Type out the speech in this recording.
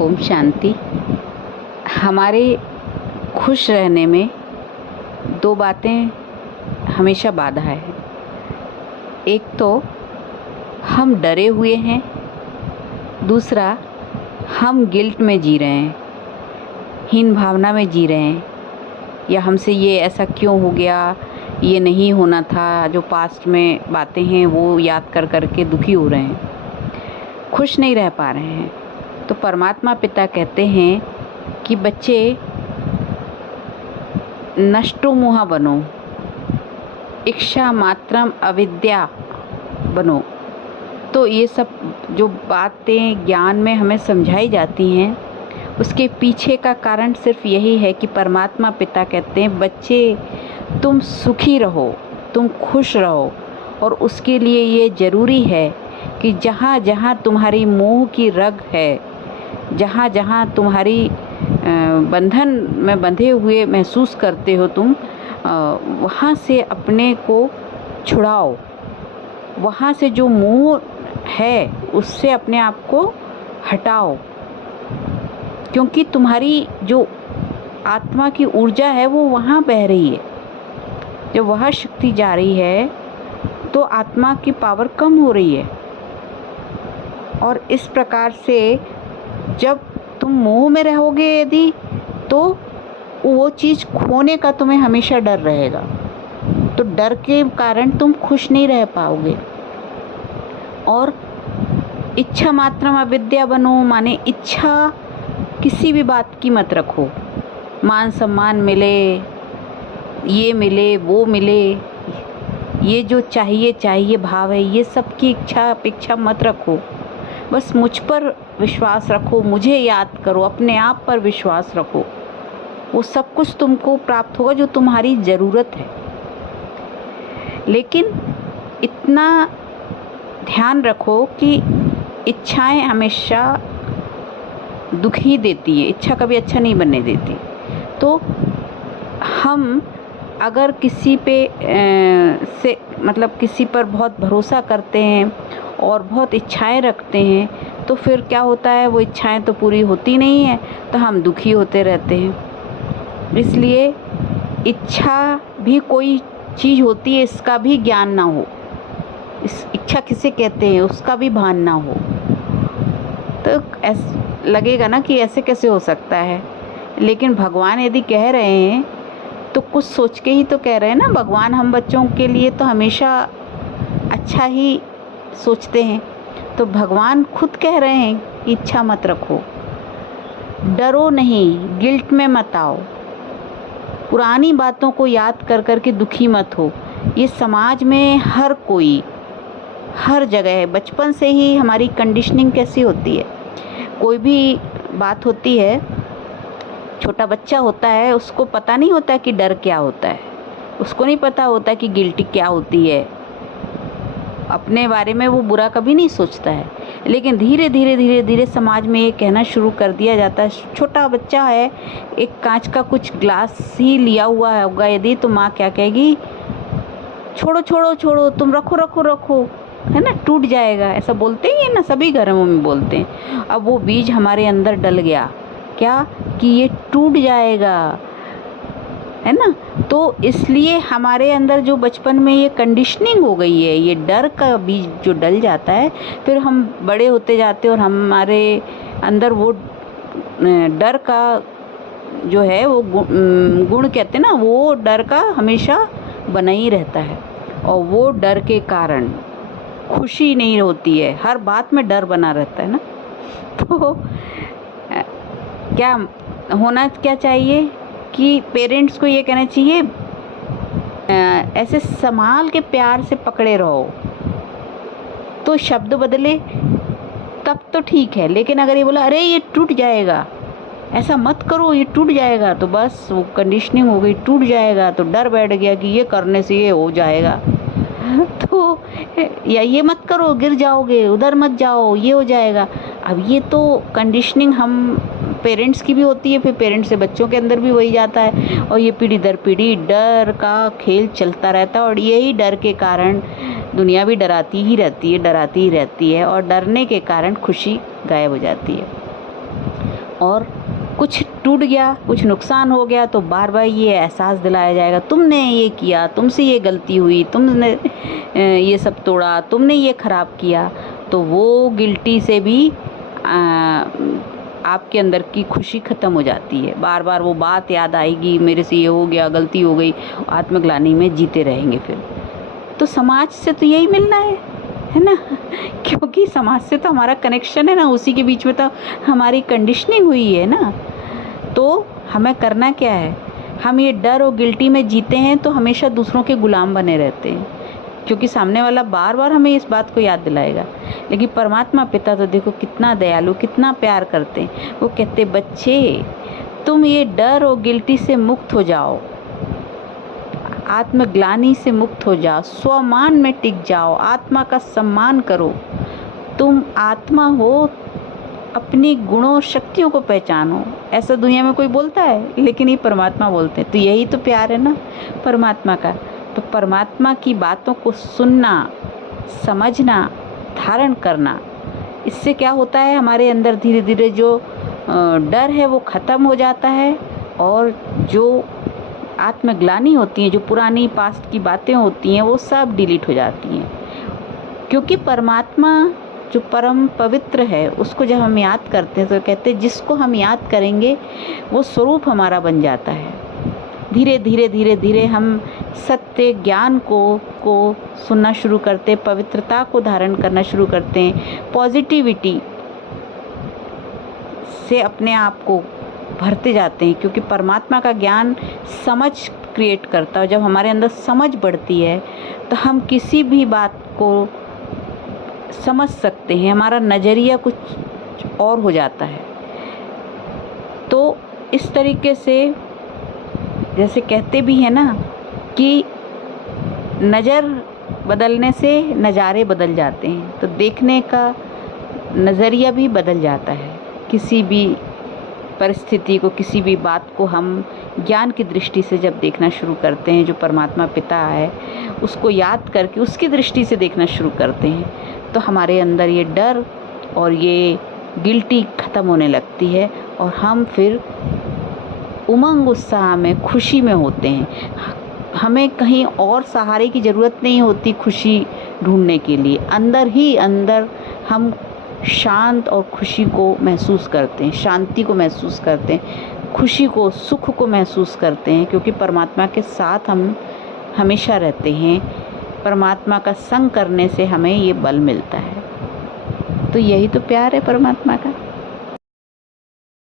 ओम शांति। हमारे खुश रहने में दो बातें हमेशा बाधा है। एक तो हम डरे हुए हैं, दूसरा हम गिल्ट में जी रहे हैं, हीन भावना में जी रहे हैं, या हमसे ये ऐसा क्यों हो गया, ये नहीं होना था। जो पास्ट में बातें हैं वो याद कर कर के दुखी हो रहे हैं, खुश नहीं रह पा रहे हैं। तो परमात्मा पिता कहते हैं कि बच्चे नष्टो मोहा बनो, इच्छा मात्रम अविद्या बनो। तो ये सब जो बातें ज्ञान में हमें समझाई जाती हैं, उसके पीछे का कारण सिर्फ यही है कि परमात्मा पिता कहते हैं बच्चे तुम सुखी रहो, तुम खुश रहो। और उसके लिए ये ज़रूरी है कि जहाँ जहाँ तुम्हारी मोह की रग है, जहाँ जहाँ तुम्हारी बंधन में बंधे हुए महसूस करते हो तुम, वहाँ से अपने को छुड़ाओ। वहाँ से जो मोह है उससे अपने आप को हटाओ, क्योंकि तुम्हारी जो आत्मा की ऊर्जा है वो वहाँ बह रही है। जब वह शक्ति जा रही है तो आत्मा की पावर कम हो रही है। और इस प्रकार से जब तुम मोह में रहोगे यदि, तो वो चीज़ खोने का तुम्हें हमेशा डर रहेगा। तो डर के कारण तुम खुश नहीं रह पाओगे। और इच्छा मात्रम अविद्या बनो, माने इच्छा किसी भी बात की मत रखो। मान सम्मान मिले, ये मिले, वो मिले, ये जो चाहिए भाव है, ये सब की इच्छा अपेक्षा मत रखो। बस मुझ पर विश्वास रखो, मुझे याद करो, अपने आप पर विश्वास रखो। वो सब कुछ तुमको प्राप्त होगा जो तुम्हारी ज़रूरत है। लेकिन इतना ध्यान रखो कि इच्छाएं हमेशा दुखी देती है, इच्छा कभी अच्छा नहीं बनने देती। तो हम अगर किसी पे से मतलब किसी पर बहुत भरोसा करते हैं और बहुत इच्छाएं रखते हैं, तो फिर क्या होता है, वो इच्छाएं तो पूरी होती नहीं है, तो हम दुखी होते रहते हैं। इसलिए इच्छा भी कोई चीज़ होती है, इसका भी ज्ञान ना हो, इस इच्छा किसे कहते हैं उसका भी भान ना हो, तो लगेगा ना कि ऐसे कैसे हो सकता है। लेकिन भगवान यदि कह रहे हैं तो कुछ सोच के ही तो कह रहे हैं ना। भगवान हम बच्चों के लिए तो हमेशा अच्छा ही सोचते हैं। तो भगवान खुद कह रहे हैं कि इच्छा मत रखो, डरो नहीं, गिल्ट में मत आओ, पुरानी बातों को याद कर कर के दुखी मत हो। ये समाज में हर कोई हर जगह है। बचपन से ही हमारी कंडीशनिंग कैसी होती है, कोई भी बात होती है, छोटा बच्चा होता है, उसको पता नहीं होता कि डर क्या होता है, उसको नहीं पता होता कि गिल्टी क्या होती है, अपने बारे में वो बुरा कभी नहीं सोचता है। लेकिन धीरे धीरे समाज में ये कहना शुरू कर दिया जाता है। छोटा बच्चा है, एक कांच का कुछ ग्लास ही लिया हुआ होगा यदि, तो माँ क्या कहेगी, छोड़ो छोड़ो छोड़ो, तुम रखो रखो रखो, है ना, टूट जाएगा। ऐसा बोलते ही है ना, सभी घरों में बोलते हैं। अब वो बीज हमारे अंदर डल गया क्या, कि ये टूट जाएगा, है ना। तो इसलिए हमारे अंदर जो बचपन में ये कंडीशनिंग हो गई है, ये डर का बीज जो डल जाता है, फिर हम बड़े होते जाते हैं और हमारे अंदर वो डर का जो है वो गुण कहते हैं ना, वो डर का हमेशा बना ही रहता है। और वो डर के कारण खुशी नहीं होती है, हर बात में डर बना रहता है ना। तो क्या होना क्या चाहिए कि पेरेंट्स को ये कहना चाहिए, ऐसे संभाल के प्यार से पकड़े रहो। तो शब्द बदले तब तो ठीक है, लेकिन अगर ये बोला अरे ये टूट जाएगा, ऐसा मत करो, ये टूट जाएगा, तो बस वो कंडीशनिंग हो गई, टूट जाएगा, तो डर बैठ गया कि ये करने से ये हो जाएगा। तो या ये मत करो, गिर जाओगे, उधर मत जाओ, ये हो जाएगा। अब ये तो कंडीशनिंग हम पेरेंट्स की भी होती है, फिर पेरेंट्स से बच्चों के अंदर भी वही जाता है, और ये पीढ़ी दर पीढ़ी डर का खेल चलता रहता है। और यही डर के कारण दुनिया भी डराती ही रहती है, और डरने के कारण खुशी गायब हो जाती है। और कुछ टूट गया, कुछ नुकसान हो गया तो बार बार ये एहसास दिलाया जाएगा, तुमने ये किया, तुमसे ये गलती हुई, तुमने ये सब तोड़ा, तुमने ये ख़राब किया। तो वो गिल्टी से भी आपके अंदर की खुशी ख़त्म हो जाती है। बार बार वो बात याद आएगी, मेरे से ये हो गया, गलती हो गई, आत्मग्लानि में जीते रहेंगे फिर। तो समाज से तो यही मिलना है ना क्योंकि समाज से तो हमारा कनेक्शन है ना, उसी के बीच में तो हमारी कंडीशनिंग हुई है ना। तो हमें करना क्या है, हम ये डर और गिल्टी में जीते हैं तो हमेशा दूसरों के गुलाम बने रहते हैं, क्योंकि सामने वाला बार बार हमें इस बात को याद दिलाएगा। लेकिन परमात्मा पिता तो देखो कितना दयालु, कितना प्यार करते हैं। वो कहते बच्चे तुम ये डर और गिल्टी से मुक्त हो जाओ, आत्मग्लानि से मुक्त हो जाओ, स्वमान में टिक जाओ, आत्मा का सम्मान करो। तुम आत्मा हो, अपनी गुणों और शक्तियों को पहचानो। ऐसा दुनिया में कोई बोलता है, लेकिन ये परमात्मा बोलते हैं। तो यही तो प्यार है ना परमात्मा का। तो परमात्मा की बातों को सुनना, समझना, धारण करना, इससे क्या होता है, हमारे अंदर धीरे धीरे जो डर है वो ख़त्म हो जाता है, और जो आत्मग्लानि होती हैं, जो पुरानी पास्ट की बातें होती हैं, वो सब डिलीट हो जाती हैं। क्योंकि परमात्मा जो परम पवित्र है, उसको जब हम याद करते हैं तो कहते हैं जिसको हम याद करेंगे वो स्वरूप हमारा बन जाता है। धीरे धीरे धीरे धीरे हम सत्य ज्ञान को सुनना शुरू करते, पवित्रता को धारण करना शुरू करते हैं, पॉजिटिविटी से अपने आप को भरते जाते हैं। क्योंकि परमात्मा का ज्ञान समझ क्रिएट करता है। जब हमारे अंदर समझ बढ़ती है तो हम किसी भी बात को समझ सकते हैं, हमारा नज़रिया कुछ और हो जाता है। तो इस तरीके से जैसे कहते भी हैं ना कि नज़र बदलने से नज़ारे बदल जाते हैं, तो देखने का नज़रिया भी बदल जाता है। किसी भी परिस्थिति को, किसी भी बात को हम ज्ञान की दृष्टि से जब देखना शुरू करते हैं, जो परमात्मा पिता है उसको याद करके उसकी दृष्टि से देखना शुरू करते हैं, तो हमारे अंदर ये डर और ये गिल्टी ख़त्म होने लगती है, और हम फिर उमंग उत्साह में, खुशी में होते हैं। हमें कहीं और सहारे की ज़रूरत नहीं होती खुशी ढूंढने के लिए। अंदर ही अंदर हम शांत और खुशी को महसूस करते हैं, शांति को महसूस करते हैं, खुशी को, सुख को महसूस करते हैं, क्योंकि परमात्मा के साथ हम हमेशा रहते हैं। परमात्मा का संग करने से हमें ये बल मिलता है। तो यही तो प्यार है परमात्मा का।